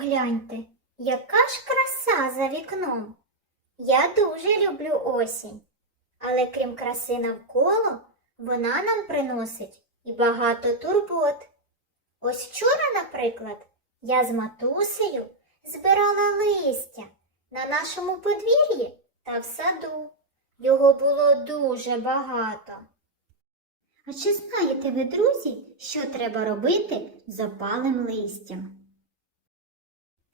Погляньте, яка ж краса за вікном. Я дуже люблю осінь, але крім краси навколо, вона нам приносить і багато турбот. Ось вчора, наприклад, я з матусею збирала листя на нашому подвір'ї та в саду. Його було дуже багато. А чи знаєте ви, друзі, що треба робити з опалим листям?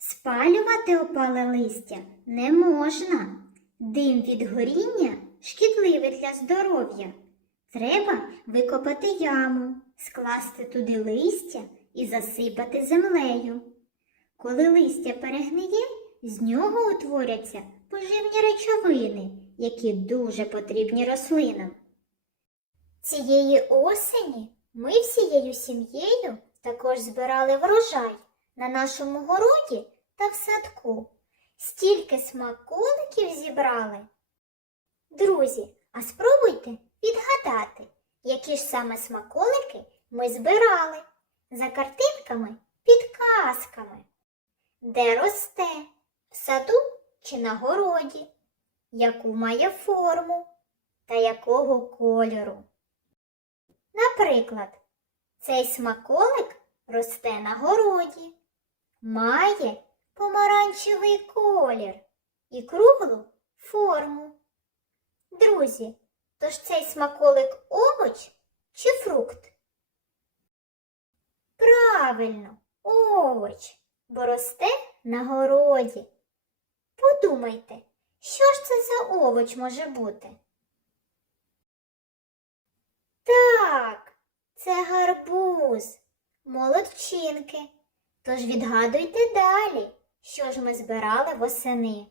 Спалювати опале листя не можна. Дим від горіння шкідливий для здоров'я. Треба викопати яму, скласти туди листя і засипати землею. Коли листя перегниє, з нього утворяться поживні речовини, які дуже потрібні рослинам. Цієї осені ми всією сім'єю також збирали врожай на нашому городі та в садку. Стільки смаколиків зібрали. Друзі, а спробуйте відгадати, які ж саме смаколики ми збирали за картинками підказками. Де росте? В саду чи на городі? Яку має форму та якого кольору? Наприклад, цей смаколик росте на городі, має помаранчевий колір і круглу форму. Друзі, тож цей смаколик овоч чи фрукт? Правильно, овоч, бо росте на городі. Подумайте, що ж це за овоч може бути? Так, це гарбуз, молодчинки. Тож відгадуйте далі, що ж ми збирали восени.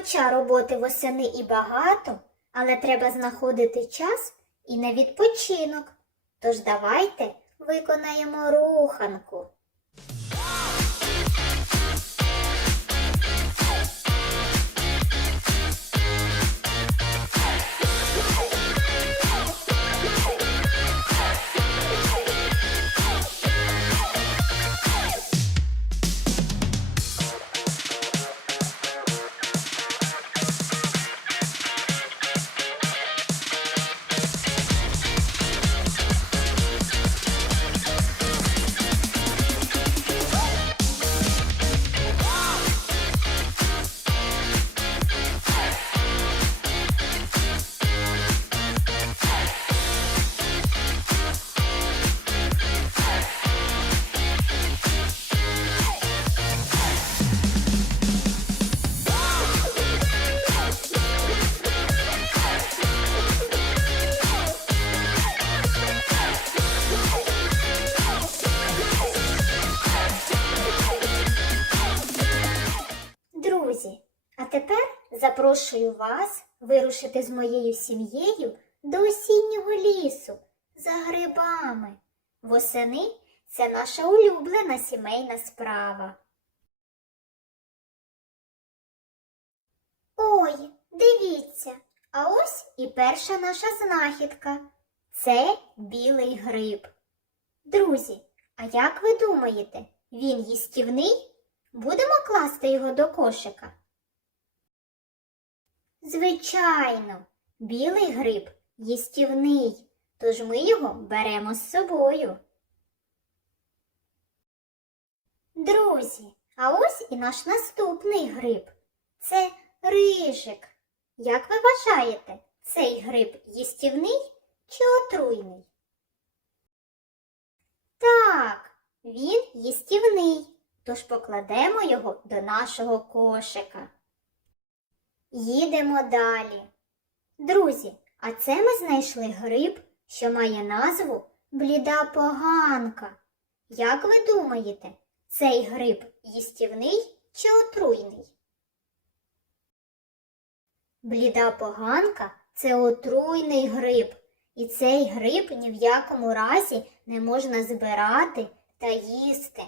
Хоча роботи восени і багато, але треба знаходити час і на відпочинок. Тож давайте виконаємо руханку. Запрошую вас вирушити з моєю сім'єю до осіннього лісу за грибами. Восени це наша улюблена сімейна справа. Ой, дивіться, А ось і перша наша знахідка. Це білий гриб. Друзі, а як ви думаєте, він їстівний? Будемо класти його до кошика? Звичайно, білий гриб їстівний, тож ми його беремо з собою. Друзі, а ось і наш наступний гриб. Це рижик. Як ви вважаєте, цей гриб їстівний чи отруйний? Так, він їстівний, тож покладемо його до нашого кошика. Їдемо далі. Друзі, а це ми знайшли гриб, що має назву бліда поганка. Як ви думаєте, цей гриб їстівний чи отруйний? Бліда поганка це отруйний гриб, і цей гриб ні в якому разі не можна збирати та їсти.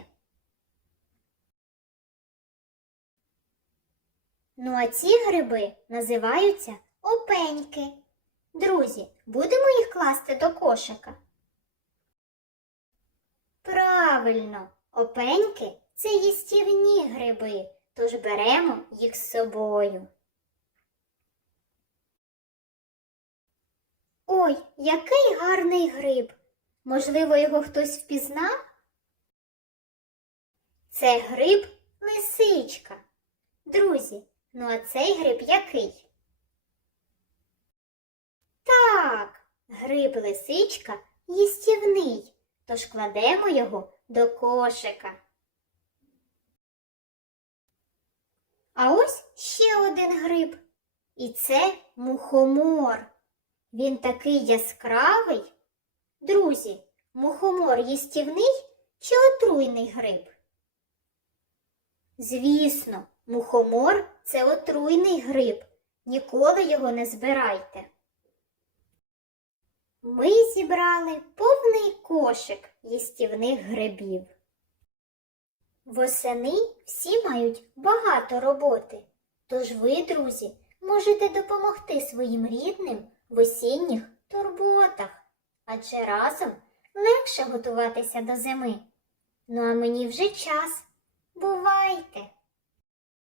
Ну а ці гриби називаються опеньки. Друзі, будемо їх класти до кошика? Правильно, опеньки це їстівні гриби, тож беремо їх з собою. Ой, який гарний гриб. Можливо, його хтось впізнав? Це гриб лисичка. Друзі, ну а цей гриб який? Так, гриб лисичка їстівний, тож кладемо його до кошика. А ось ще один гриб. І це мухомор. Він такий яскравий. Друзі, мухомор їстівний чи отруйний гриб? Звісно, мухомор це отруйний гриб. Ніколи його не збирайте. Ми зібрали повний кошик їстівних грибів. Восени всі мають багато роботи, тож ви, друзі, можете допомогти своїм рідним в осінніх турботах, адже разом легше готуватися до зими. Ну а мені вже час. Бувайте!